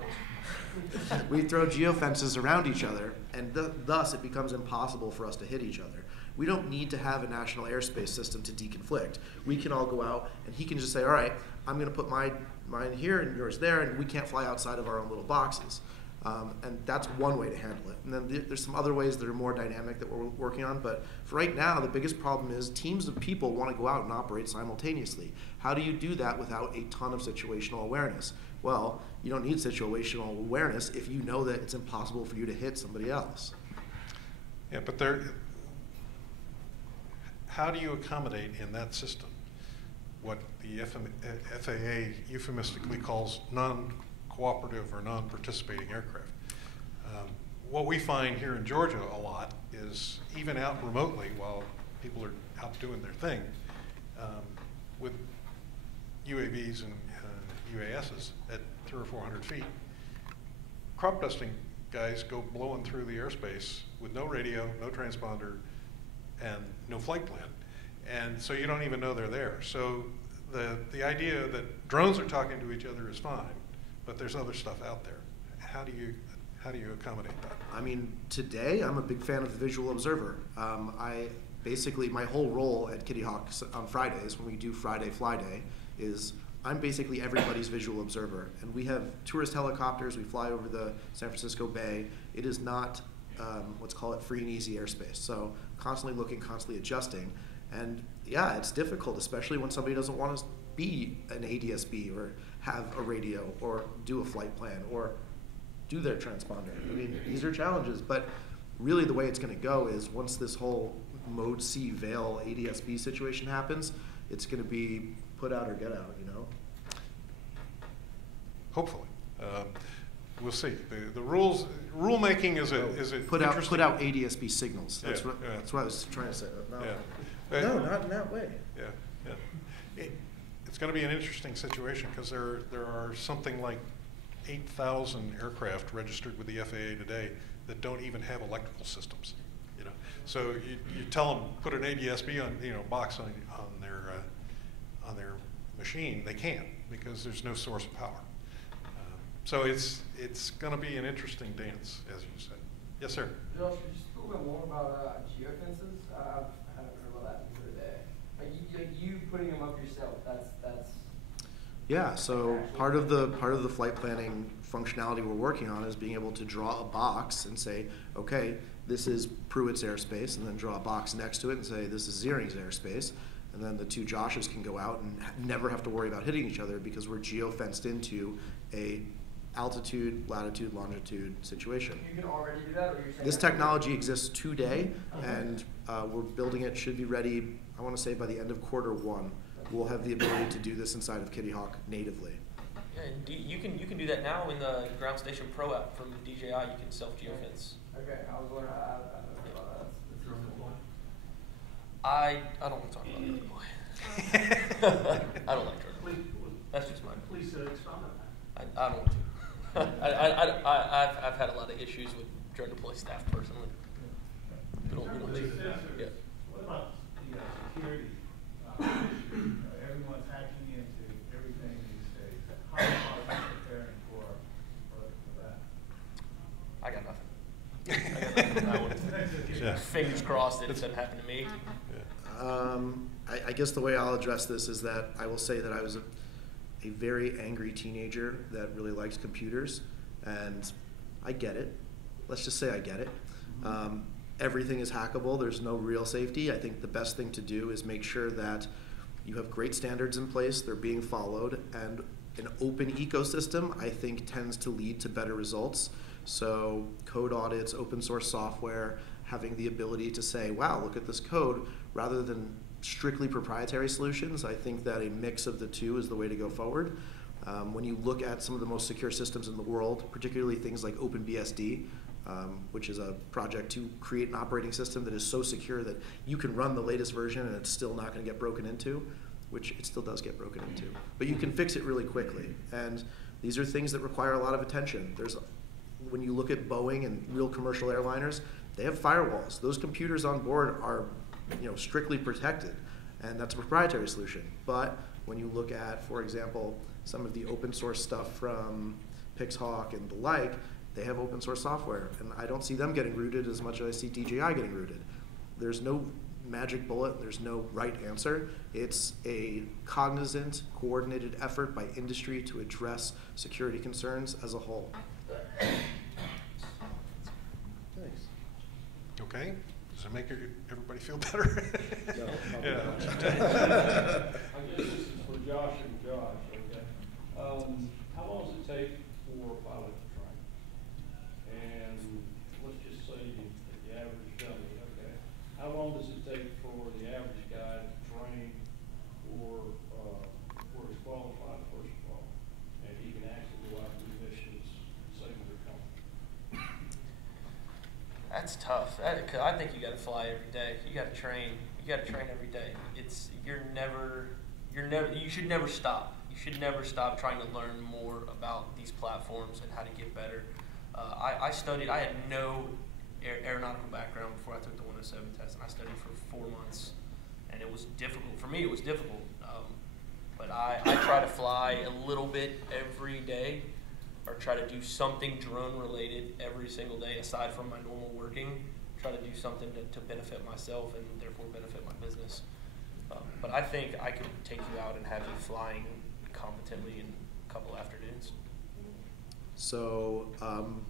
we throw geofences around each other, and thus it becomes impossible for us to hit each other. We don't need to have a national airspace system to deconflict. We can all go out, and he can just say, all right, I'm going to put mine here and yours there, and we can't fly outside of our own little boxes. And that's one way to handle it. And then there's some other ways that are more dynamic that we're working on. But for right now, the biggest problem is teams of people want to go out and operate simultaneously. How do you do that without a ton of situational awareness? Well, you don't need situational awareness if you know that it's impossible for you to hit somebody else. Yeah, but how do you accommodate in that system what the FAA euphemistically calls non-cooperative or non-participating aircraft? What we find here in Georgia a lot is even out remotely while people are out doing their thing with UAVs and UASs at 300 or 400 feet, crop dusting guys go blowing through the airspace with no radio, no transponder, and no flight plan. And so you don't even know they're there. So the idea that drones are talking to each other is fine, but there's other stuff out there. How do you accommodate that? I mean, today I'm a big fan of the visual observer. Basically, my whole role at Kitty Hawk on Fridays, when we do Friday Fly Day, is I'm basically everybody's visual observer. And we have tourist helicopters. We fly over the San Francisco Bay. It is not, let's call it free and easy airspace. So constantly looking, constantly adjusting. And yeah, it's difficult, especially when somebody doesn't want to be an ADSB or have a radio or do a flight plan or do their transponder. I mean, these are challenges, but really the way it's going to go is once this whole Mode C Veil ADSB situation happens, it's going to be put out or get out, you know? Hopefully. we'll see. The rulemaking is a put interesting. out ADSB signals. That's Yeah, what yeah. that's what I was trying to say. Yeah. No, not in that way. Yeah, yeah. It's going to be an interesting situation because there are something like 8,000 aircraft registered with the FAA today that don't even have electrical systems. You know, so you tell them put an ADSB on box on their machine, they can't because there's no source of power. So it's going to be an interesting dance, as you said. Yes, sir. Josh, could you speak a little bit more about geofences? I haven't heard about that before today. Like you putting them up yourself. That's. Yeah. So part of the flight planning functionality we're working on is being able to draw a box and say, okay, this is Pruitt's airspace, and then draw a box next to it and say this is Ziering's airspace. And then the two Joshes can go out and never have to worry about hitting each other because we're geo-fenced into a altitude, latitude, longitude situation. You can already do that, or you're saying this technology exists today, and we're building it. Should be ready, I want to say by the end of Q1. We'll have the ability to do this inside of Kitty Hawk natively. Yeah, and you can do that now in the Ground Station Pro app from DJI. You can self geofence. Okay, I was wondering. I don't know about that. That's really cool. I don't want to talk about it, boy. I don't like drone. That's just my. Please expound on that. I don't want to. I've had a lot of issues with drone deploy staff personally. We don't do that. Yeah. What about the security issue? Everyone's hacking into everything these days. How are you preparing for that? I got nothing. Yeah. Fingers crossed that it doesn't happen to me. I guess the way I'll address this is that I will say that I was a very angry teenager that really likes computers, and I get it. Let's just say I get it. Everything is hackable. There's no real safety. I think the best thing to do is make sure that you have great standards in place, they're being followed, and an open ecosystem, I think, tends to lead to better results. So code audits, open source software, having the ability to say, wow, look at this code, rather than strictly proprietary solutions. I think that a mix of the two is the way to go forward. When you look at some of the most secure systems in the world, particularly things like OpenBSD, which is a project to create an operating system that is so secure that you can run the latest version and it's still not going to get broken into, which it still does get broken into. But you can fix it really quickly. And these are things that require a lot of attention. When you look at Boeing and real commercial airliners, they have firewalls. Those computers on board are strictly protected, and that's a proprietary solution. But when you look at, for example, some of the open source stuff from Pixhawk and the like, they have open source software, and I don't see them getting rooted as much as I see DJI getting rooted. There's no magic bullet, there's no right answer. It's a cognizant, coordinated effort by industry to address security concerns as a whole. Thanks. Okay. Does it make everybody feel better? No, yeah. I guess this is for Josh and Josh, okay? How long does it take for a pilot to train? And let's just say the average dummy, okay? How long does it take for the average guy to train for he's qualified, first of all, and he can actually go out and do missions, say when they're coming? That's tough. Cause I think you got to fly every day. You got to train. You got to train every day. You should never stop. You should never stop trying to learn more about these platforms and how to get better. I had no aeronautical background before I took the 107 test, and I studied for 4 months, and it was difficult. For me, it was difficult. But I try to fly a little bit every day, or try to do something drone related every single day aside from my normal working. Try to do something to benefit myself and therefore benefit my business. But I think I could take you out and have you flying competently in a couple afternoons. So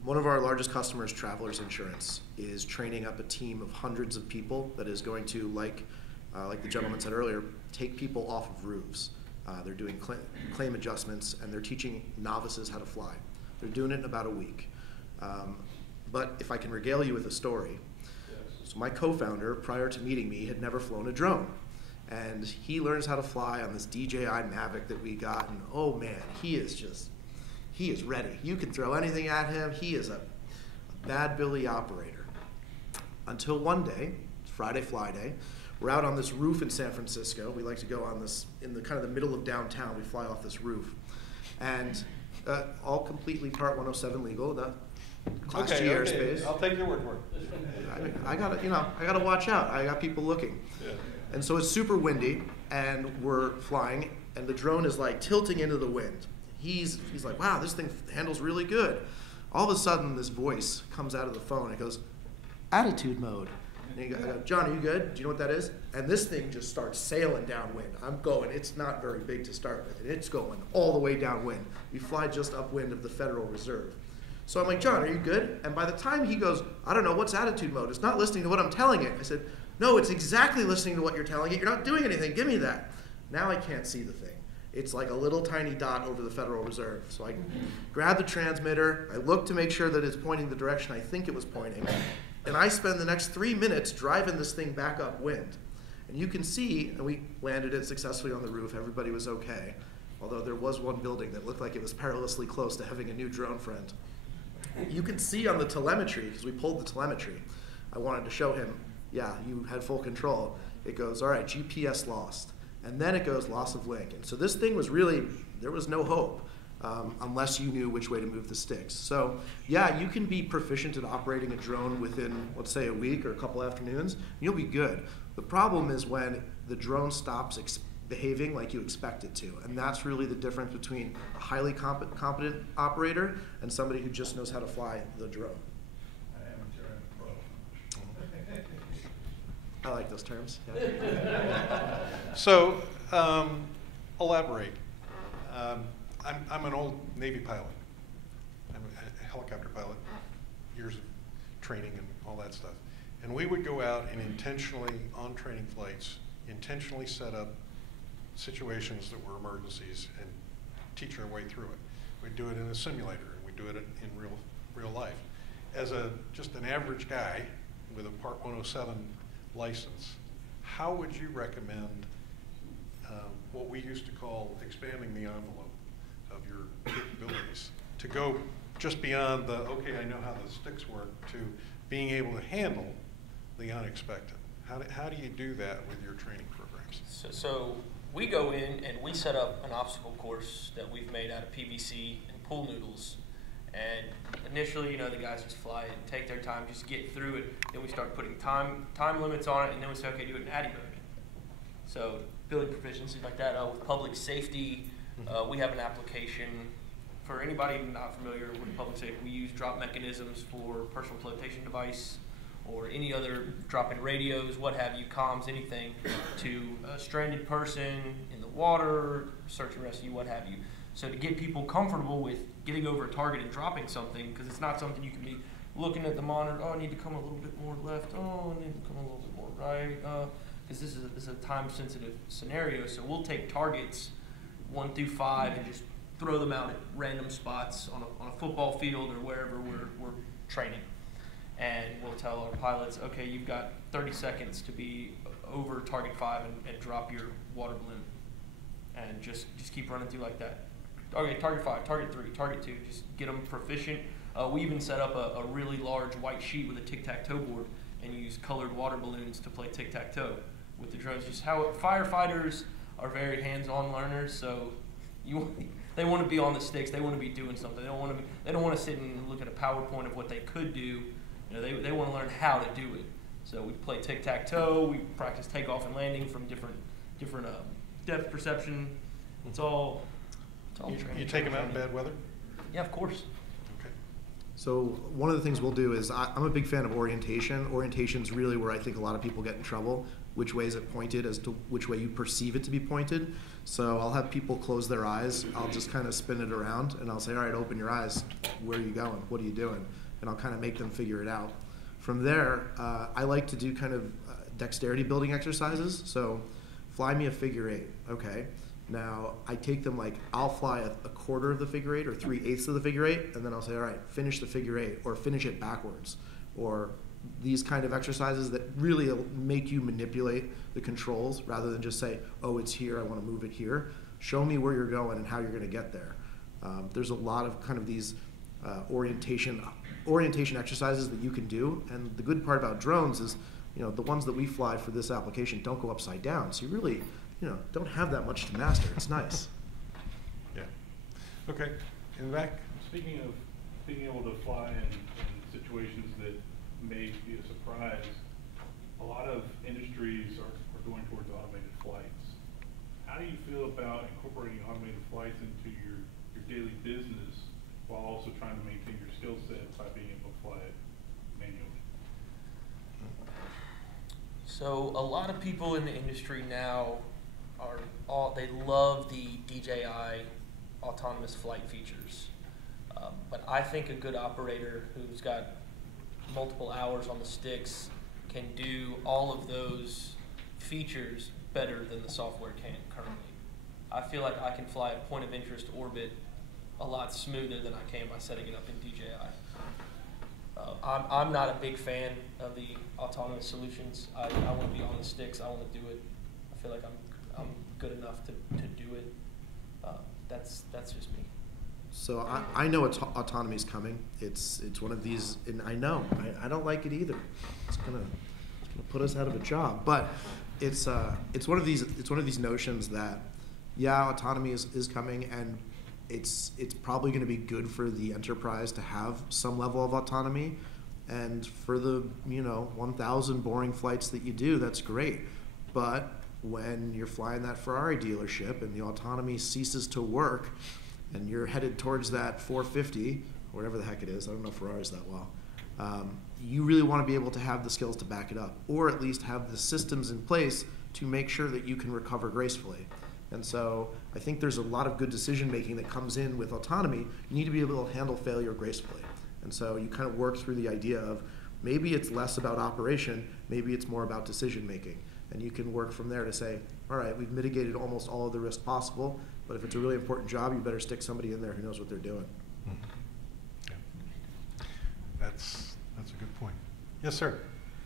one of our largest customers, Travelers Insurance, is training up a team of hundreds of people that is going to, like the gentleman said earlier, take people off of roofs. They're doing claim adjustments, and they're teaching novices how to fly. They're doing it in about a week. But if I can regale you with a story, so my co-founder, prior to meeting me, had never flown a drone. And he learns how to fly on this DJI Mavic that we got, and oh man, he is just he is ready. You can throw anything at him. He is a bad Billy operator. Until one day, Friday Fly Day, we're out on this roof in San Francisco. We like to go on this, in the kind of the middle of downtown, we fly off this roof. And all completely Part 107 legal, the Class G airspace. I'll take your word for it. I gotta watch out. I got people looking. Yeah. And so it's super windy, and we're flying, and the drone is like tilting into the wind. He's like, wow, this thing handles really good. All of a sudden, this voice comes out of the phone. It goes, attitude mode. And I go, John, are you good? Do you know what that is? And this thing just starts sailing downwind. I'm going. It's not very big to start with, and it's going all the way downwind. We fly just upwind of the Federal Reserve. So I'm like, John, are you good? And by the time he goes, I don't know, what's attitude mode? It's not listening to what I'm telling it. I said, no, it's exactly listening to what you're telling it. You're not doing anything. Give me that. Now I can't see the thing. It's like a little tiny dot over the Federal Reserve. So I grab the transmitter. I look to make sure that it's pointing the direction I think it was pointing. And I spend the next 3 minutes driving this thing back upwind. And you can see, and we landed it successfully on the roof. Everybody was okay. Although there was one building that looked like it was perilously close to having a new drone friend. You can see on the telemetry, because we pulled the telemetry, I wanted to show him, yeah, you had full control. It goes, all right, GPS lost. And then it goes loss of link. And so this thing was really, there was no hope unless you knew which way to move the sticks. So yeah, you can be proficient at operating a drone within, let's say, a week or a couple afternoons, and you'll be good. The problem is when the drone stops behaving like you expect it to. And that's really the difference between a highly competent operator and somebody who just knows how to fly the drone. I like those terms. Yeah. So, elaborate. I'm an old Navy pilot. I'm a helicopter pilot, years of training and all that stuff. And we would go out and intentionally, on training flights, intentionally set up situations that were emergencies and teach our way through it. We'd do it in a simulator, and we'd do it in real life. As just an average guy with a Part 107 license, how would you recommend what we used to call expanding the envelope of your capabilities to go just beyond the, okay, I know how the sticks work, to being able to handle the unexpected? How do you do that with your training programs? So we go in and we set up an obstacle course that we've made out of PVC and pool noodles. And initially, the guys just fly it and take their time, just get through it. Then we start putting time limits on it, and then we say, okay, do it in ADDI mode. So building proficiency like that. With public safety, we have an application. For anybody not familiar with public safety, we use drop mechanisms for personal flotation device or any other drop-in radios, what have you, comms, anything, to a stranded person in the water, search and rescue, what have you. So to get people comfortable with getting over a target and dropping something, because it's not something you can be looking at the monitor, oh, I need to come a little bit more left, oh, I need to come a little bit more right, because this is a time-sensitive scenario. So we'll take targets 1 through 5 and just throw them out at random spots on a football field or wherever we're training. And we'll tell our pilots, okay, you've got 30 seconds to be over target 5 and drop your water balloon. And just keep running through like that. Okay, target 5, target 3, target 2, just get them proficient. We even set up a really large white sheet with a tic-tac-toe board and use colored water balloons to play tic-tac-toe with the drones. Just how firefighters are very hands-on learners, so they want to be on the sticks, they want to be doing something. They don't want to sit and look at a PowerPoint of what they could do. They want to learn how to do it. So we play tic-tac-toe, we practice takeoff and landing from different depth perception. It's all training. You take them out in bad weather? Yeah, of course. Okay. So one of the things we'll do is, I'm a big fan of orientation. Orientation's really where I think a lot of people get in trouble. Which way is it pointed as to which way you perceive it to be pointed. So I'll have people close their eyes. I'll just kind of spin it around and I'll say, all right, open your eyes. Where are you going? What are you doing? And I'll kind of make them figure it out. From there, I like to do kind of dexterity building exercises. So fly me a figure 8. Okay. Now I take them like, I'll fly a quarter of the figure 8 or 3/8 of the figure 8, and then I'll say, all right, finish the figure 8 or finish it backwards, or these kind of exercises that really make you manipulate the controls rather than just say, oh, it's here, I want to move it here. Show me where you're going and how you're going to get there. There's a lot of kind of these orientation exercises that you can do, and the good part about drones is, the ones that we fly for this application don't go upside down, so you really, don't have that much to master. It's nice. Yeah. Okay. In the back. Speaking of being able to fly in situations that may be a surprise, a lot of industries are going towards automated flights. How do you feel about incorporating automated flights into your daily business while also trying to maintain your skill set by being able to fly it manually? So a lot of people in the industry now they love the DJI autonomous flight features. But I think a good operator who's got multiple hours on the sticks can do all of those features better than the software can currently. I feel like I can fly a point of interest orbit a lot smoother than I can by setting it up in DJI. I'm not a big fan of the autonomous solutions. I want to be on the sticks. I want to do it. I feel like I'm good enough to do it. That's just me. So I know autonomy is coming. It's one of these, and I know I don't like it either. It's gonna put us out of a job. But it's one of these notions that, yeah, autonomy is coming, and it's probably going to be good for the enterprise to have some level of autonomy, and for the 1,000 boring flights that you do, that's great. But when you're flying that Ferrari dealership and the autonomy ceases to work, and you're headed towards that 450, or whatever the heck it is, I don't know Ferraris that well, you really want to be able to have the skills to back it up, or at least have the systems in place to make sure that you can recover gracefully. And so I think there's a lot of good decision making that comes in with autonomy. You need to be able to handle failure gracefully. And so you kind of work through the idea of maybe it's less about operation, maybe it's more about decision making. And you can work from there to say, all right, we've mitigated almost all of the risk possible, but if it's a really important job, you better stick somebody in there who knows what they're doing. Mm-hmm. Yeah. That's a good point. Yes, sir.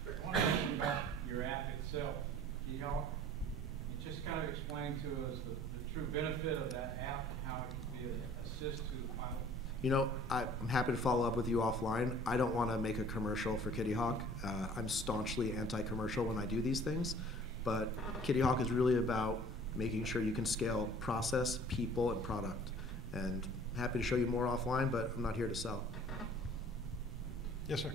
I want to ask you about your app itself. You just kind of explain to us the true benefit of that app and how it can be an assist to the pilot. I'm happy to follow up with you offline. I don't want to make a commercial for Kitty Hawk. I'm staunchly anti-commercial when I do these things, but Kitty Hawk is really about making sure you can scale process, people, and product. And happy to show you more offline, but I'm not here to sell. Yes, sir.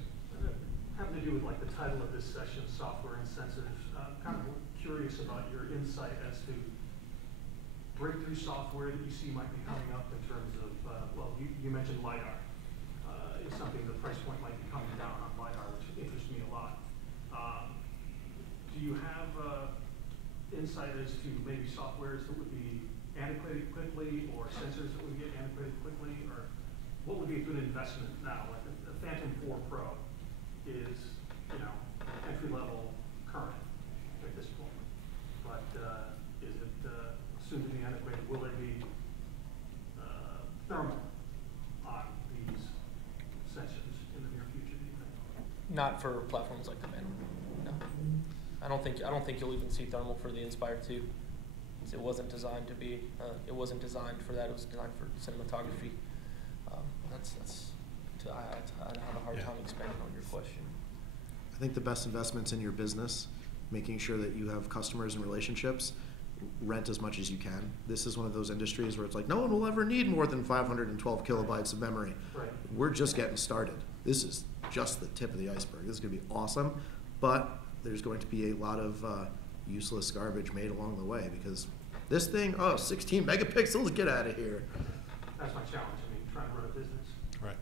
Having to do with the title of this session, software and sensors. I'm kind of curious about your insight as to breakthrough software that you see might be coming up in terms of, you mentioned LiDAR. It's something the price point might be coming down on LiDAR, which interests me a lot. Do you have insight as to maybe softwares that would be antiquated quickly, or sensors that would get antiquated quickly, or what would be a good investment now? Like the Phantom 4 Pro is, entry-level current at this point, but is it soon to be antiquated? Will it be thermal on these sensors in the near future, do you think? Not for platforms like the Phantom. No, I don't think you'll even see thermal for the Inspire 2. It wasn't designed to be. It wasn't designed for that. It was designed for cinematography. I have a hard time expanding on your question. I think the best investments in your business, making sure that you have customers and relationships, rent as much as you can. This is one of those industries where it's like, no one will ever need more than 512 kilobytes of memory. Right. We're just getting started. This is just the tip of the iceberg. This is going to be awesome, but there's going to be a lot of useless garbage made along the way, because this thing, 16 megapixels, get out of here. That's my challenge. Trying to run a business. Right.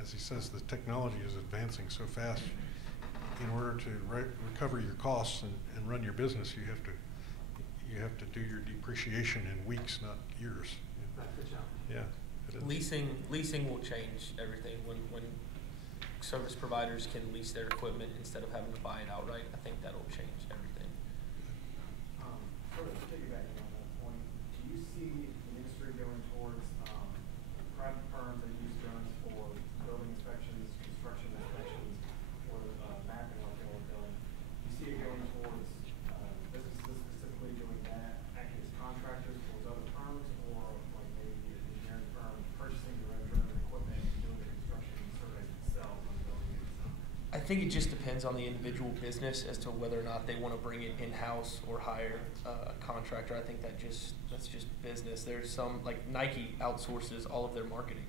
As he says, the technology is advancing so fast. In order to recover your costs and run your business, you have to do your depreciation in weeks, not years. That's the challenge. Yeah. It is. Leasing will change everything when service providers can lease their equipment instead of having to buy it outright. I think that'll change everything. Sort of piggybacking on that point, do you see the industry going towards private firms that use drones for building inspections, construction inspections, or mapping like they were doing? Do you see it going towards businesses specifically doing that think it just depends on the individual business as to whether or not they want to bring it in-house or hire a contractor. I think that's just business. There's some, like Nike outsources all of their marketing.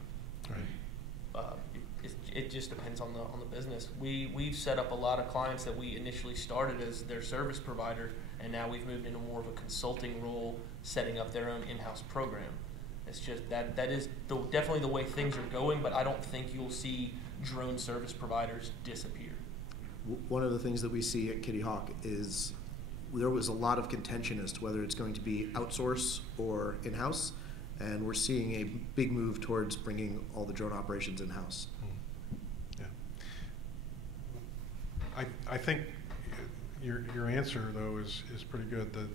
Right. It just depends on the business. We've set up a lot of clients that we initially started as their service provider, and now we've moved into more of a consulting role, setting up their own in-house program. It's just that is definitely the way things are going, but I don't think you'll see drone service providers disappear. One of the things that we see at Kitty Hawk is there was a lot of contention as to whether it's going to be outsource or in-house, and we're seeing a big move towards bringing all the drone operations in-house. Yeah. I think your answer though is pretty good. That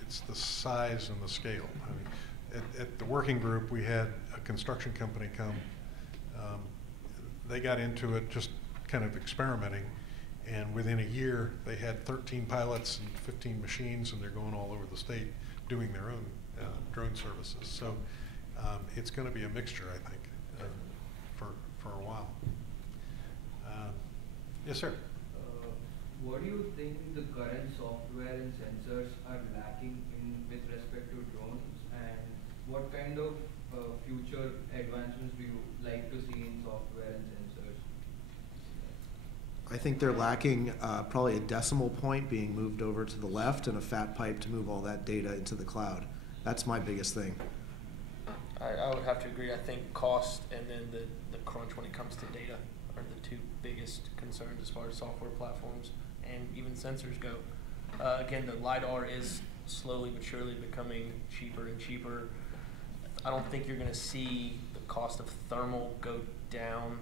it's the size and the scale. I mean, at the working group, we had a construction company come. They got into it just kind of experimenting, and within a year they had 13 pilots and 15 machines, and they're going all over the state doing their own drone services. So it's going to be a mixture, I think, for a while. Yes, sir. What do you think the current software and sensors are lacking with respect to drones, and what kind of future advancements do you like to see in software and sensors? I think they're lacking probably a decimal point being moved over to the left and a fat pipe to move all that data into the cloud. That's my biggest thing. I would have to agree. I think cost and then the crunch when it comes to data are the two biggest concerns as far as software platforms and even sensors go. Again, the LiDAR is slowly but surely becoming cheaper and cheaper. I don't think you're going to see the cost of thermal go down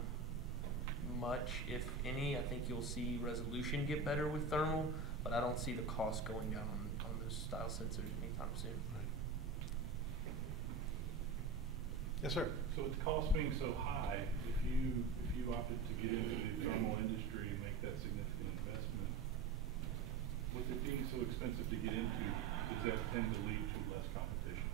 much, if any. I think you'll see resolution get better with thermal, but I don't see the cost going down on those style sensors anytime soon. Right. Yes, sir. So with the cost being so high, if you opted to get into the thermal industry and make that significant investment, with it being so expensive to get into, does that tend to lead to less competition?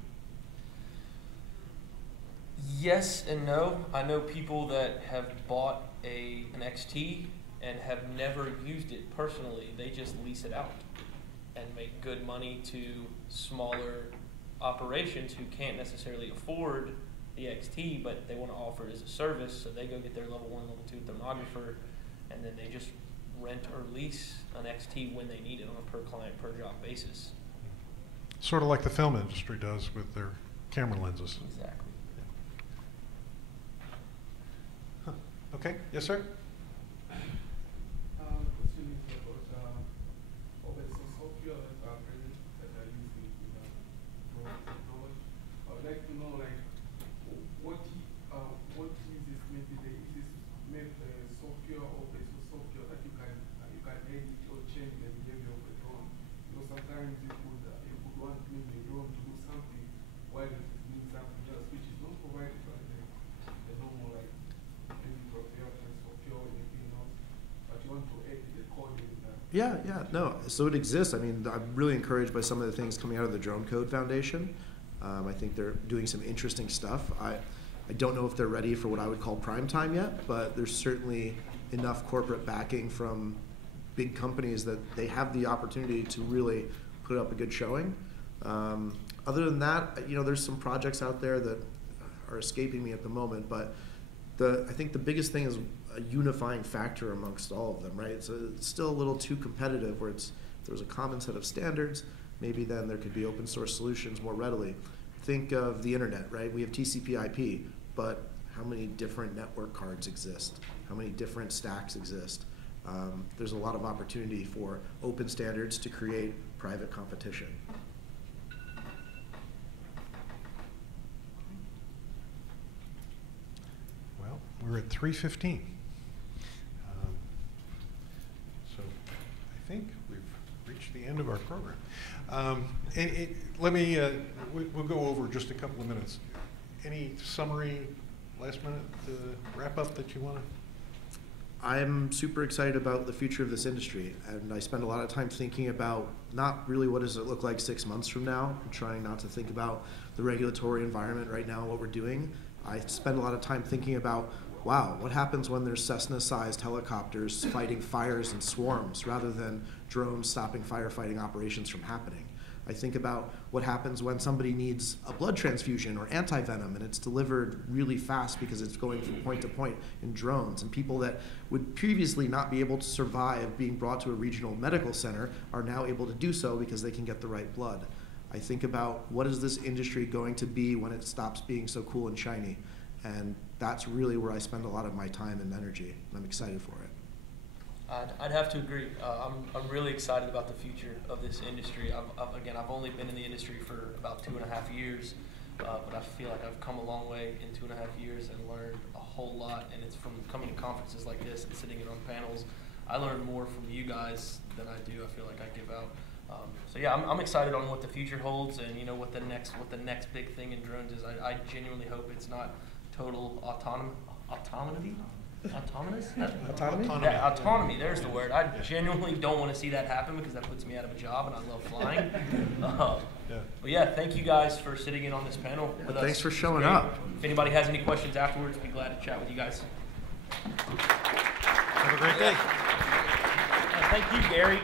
Yes and no. I know people that have bought an XT and have never used it personally. They just lease it out and make good money to smaller operations who can't necessarily afford the XT, but they want to offer it as a service, so they go get their level 1, level 2 thermographer, and then they just rent or lease an XT when they need it on a per client, per job basis. Sort of like the film industry does with their camera lenses. Exactly. Huh. Okay. Yes, sir. Question is about open source software that are present that are used in drone technology. I would like to know, like, what is this maybe is this made software or open source software that you can edit or change the behavior of the drone? Because sometimes you could want maybe a drone to do something while it is doing something else, which is not provided by the normal, like maybe proprietary software or anything else, but you want to edit the code in that. Yeah, no. So it exists. I mean, I'm really encouraged by some of the things coming out of the Drone Code Foundation. I think they're doing some interesting stuff. I don't know if they're ready for what I would call prime time yet, but there's certainly enough corporate backing from big companies that they have the opportunity to really put up a good showing. Other than that, there's some projects out there that are escaping me at the moment, but I think the biggest thing is a unifying factor amongst all of them, right? It's still a little too competitive where if there's a common set of standards, maybe then there could be open source solutions more readily. Think of the internet, right? We have TCP/IP, but how many different network cards exist? How many different stacks exist? There's a lot of opportunity for open standards to create private competition. Well, we're at 3:15. So I think we've reached the end of our program. We'll go over just a couple of minutes. Any summary, last minute wrap up that you want to? I'm super excited about the future of this industry, and I spend a lot of time thinking about not really what does it look like 6 months from now. I'm trying not to think about the regulatory environment right now, what we're doing. I spend a lot of time thinking about wow, what happens when there's Cessna-sized helicopters fighting fires in swarms rather than drones stopping firefighting operations from happening? I think about what happens when somebody needs a blood transfusion or anti-venom and it's delivered really fast because it's going from point to point in drones, and people that would previously not be able to survive being brought to a regional medical center are now able to do so because they can get the right blood. I think about what is this industry going to be when it stops being so cool and shiny, and that's really where I spend a lot of my time and energy, and I'm excited for it. I'd have to agree. I'm really excited about the future of this industry. I've only been in the industry for about 2.5 years, but I feel like I've come a long way in 2.5 years and learned a whole lot, and it's from coming to conferences like this and sitting in on panels. I learn more from you guys than I do, I feel like, I give out. So yeah, I'm excited on what the future holds, and you know what the next big thing in drones is. I genuinely hope it's not total autonomy. Autonomous? Autonomy? Yeah, autonomy, there's the word. I genuinely don't want to see that happen because that puts me out of a job, and I love flying. But yeah, thank you guys for sitting in on this panel with us. Thanks for showing up. If anybody has any questions afterwards, I'd be glad to chat with you guys. Have a great day. Thank you, Gary.